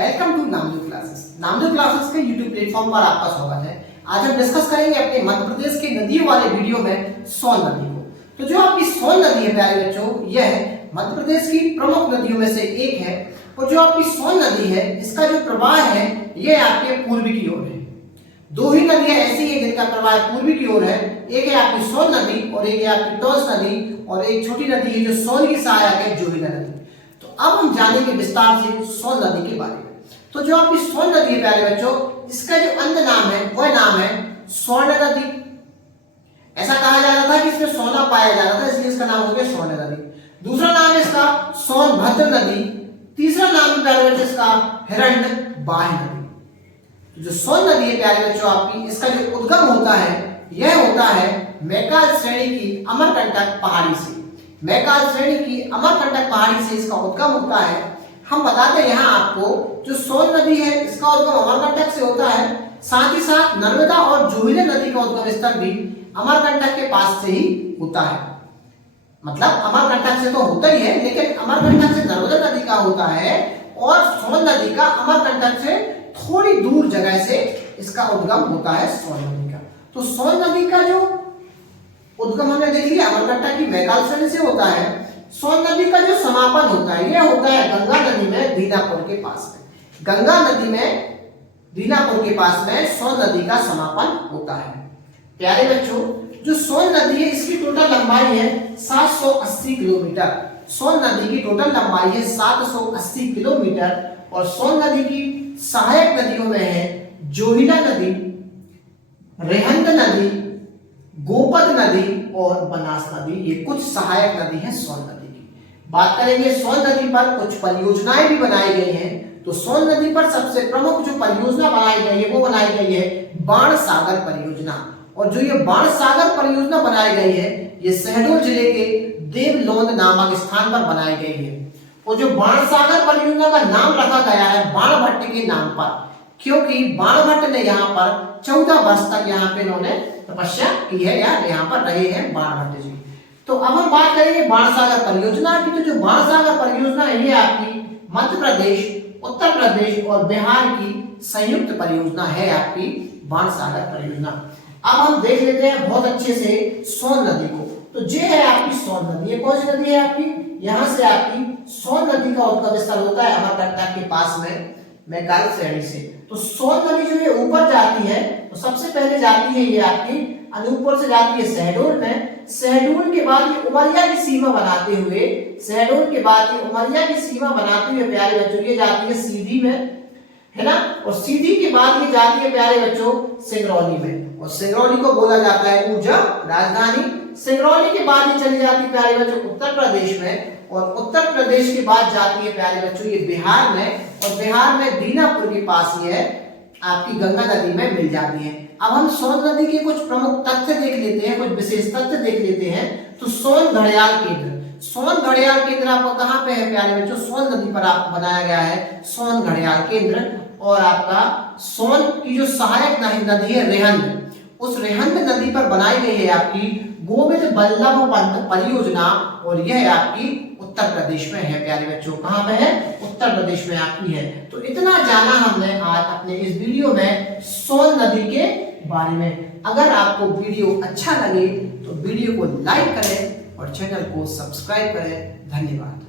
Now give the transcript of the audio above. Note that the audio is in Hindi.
Welcome to Namdev classes. Namdev classes के यूट्यूब प्लेटफॉर्म पर आपका स्वागत है। आज हम डिस्कस करेंगे अपने मध्य प्रदेश के नदियों वाले वीडियो में सोन नदी को। तो जो आपकी सोन नदी है प्यारे बच्चों, यह मध्य प्रदेश की प्रमुख नदियों में से एक है। और जो आपकी सोन नदी है, इसका जो प्रवाह है यह आपके पूर्वी की ओर है। दो ही नदियां ऐसी हैं जिनका प्रवाह पूर्वी की ओर है। एक है आपकी सोन नदी और एक है आपकी टोंस नदी, और एक छोटी नदी है जो सोन की सहायक है, जोहिला नदी। तो अब हम जानेंगे विस्तार से सोन नदी के बारे में। तो जो आपकी सोन नदी है प्यारे बच्चों, इसका जो अन्य नाम है वह नाम है स्वर्ण नदी। ऐसा कहा जाता था कि इसमें सोना पाया जाता था, इसलिए इसका नाम हो गया स्वर्ण नदी। दूसरा नाम है इसका सोनभद्र नदी। तीसरा नाम है प्यारे बच्चों इसका हिरण्यवाह नदी। जो सोन नदी है प्यारे बच्चों आपकी, इसका जो उद्गम होता है यह होता है मैकाल श्रेणी की अमरकंटक पहाड़ी से। मैकाल श्रेणी की अमरकंटक पहाड़ी से इसका उद्गम होता है। हम बताते हैं यहाँ आपको, जो सोन नदी है इसका उद्गम अमरकंटक से होता है। साथ ही साथ नर्मदा और जोहिले नदी का उद्गम स्थल भी अमरकंटक के पास से ही होता है। मतलब अमरकंटक से तो होता ही है, लेकिन अमरकंटक से नर्मदा नदी का होता है और सोन नदी का अमरकंटक से थोड़ी दूर जगह से इसका उद्गम होता है सोन नदी का। तो सोन नदी का जो उद्गम हमने देख लिया अमरकंटक की मैकाल श्रेणी से होता है। सोन नदी का जो समापन होता है यह होता है गंगा नदी में दीनापुर के पास में। गंगा नदी में दीनापुर के पास में सोन नदी का समापन होता है। प्यारे बच्चों, जो सोन नदी है इसकी टोटल लंबाई है 780 किलोमीटर। सोन नदी की टोटल लंबाई है 780 किलोमीटर। और सोन नदी की सहायक नदियों में है जोहिला नदी, रेहंद नदी, गोपद नदी और बनास नदी। ये कुछ सहायक नदी है सोन नदी की। बात करेंगे सोन नदी पर कुछ परियोजनाएं भी बनाई गई हैं। तो सोन नदी पर सबसे प्रमुख जो परियोजना बनाई गई है वो बनाई गई है बाण सागर परियोजना। और जो ये बाण सागर परियोजना बनाई गई है ये शहडोल जिले के देवलोंद नामक स्थान पर बनाई गई है। और जो बाण सागर परियोजना का नाम रखा गया है बाणभट्ट के नाम पर, क्योंकि बाणभट्ट ने यहाँ पर 14 वर्ष तक यहाँ पे इन्होंने तपस्या की है या यहाँ पर रहे हैं बाणभट्ट जी। तो अब हम बात करेंगे बाण सागर परियोजना की। तो जो बाण सागर परियोजना है ये आपकी मध्य प्रदेश, उत्तर प्रदेश और बिहार की संयुक्त परियोजना है आपकी बाण सागर परियोजना। अब हम देख लेते हैं बहुत अच्छे से सोन नदी को। तो ये है आपकी सोन नदी। ये कौन सी नदी है आपकी? यहाँ से आपकी सोन नदी का उद्गम स्थल होता है अमरकंटक के पास में मैकाल श्रेणी से। तो सोन नदी जो ये ऊपर जाती है तो सबसे पहले जाती है ये आपकी अनूपपुर से जाती है शहडोल में। शहडोल के बाद ये उमरिया की सीमा बनाते हुए, शहडोल के बाद ये उमरिया की सीमा बनाते हुए प्यारे बच्चों ये जाती है सीधी में, है ना। और सीधी के बाद ये जाती है प्यारे बच्चों सिंगरौली में। और सिंगरौली को बोला जाता है ऊर्जा राजधानी। सिंगरौली के बाद ये चली जाती है प्यारे बच्चों उत्तर प्रदेश में। और उत्तर प्रदेश के बाद जाती है प्यारे बच्चों ये बिहार में। और बिहार में दीनापुर के पास ये आपकी गंगा नदी में मिल जाती है। अब हम सोन नदी के कुछ प्रमुख तथ्य देख लेते हैं, कुछ विशेष तथ्य देख लेते हैं। तो सोन घड़ियाल केंद्र, सोन घड़ियाल केंद्र आपको कहाँ पे है प्यारे बच्चों? सोन नदी पर आपको बनाया गया है सोन घड़ियाल केंद्र। और आपका सोन की जो सहायक नदी है रेहंद, उस रेहंद नदी पर बनाई गई है आपकी गोविंद बल्लभ पंत परियोजना। और यह आपकी उत्तर प्रदेश में है प्यारे बच्चों। कहाँ पे है? उत्तर प्रदेश में आपकी है। तो इतना जाना हमने आज अपने इस वीडियो में सोन नदी के बारे में। अगर आपको वीडियो अच्छा लगे तो वीडियो को लाइक करें और चैनल को सब्सक्राइब करें। धन्यवाद।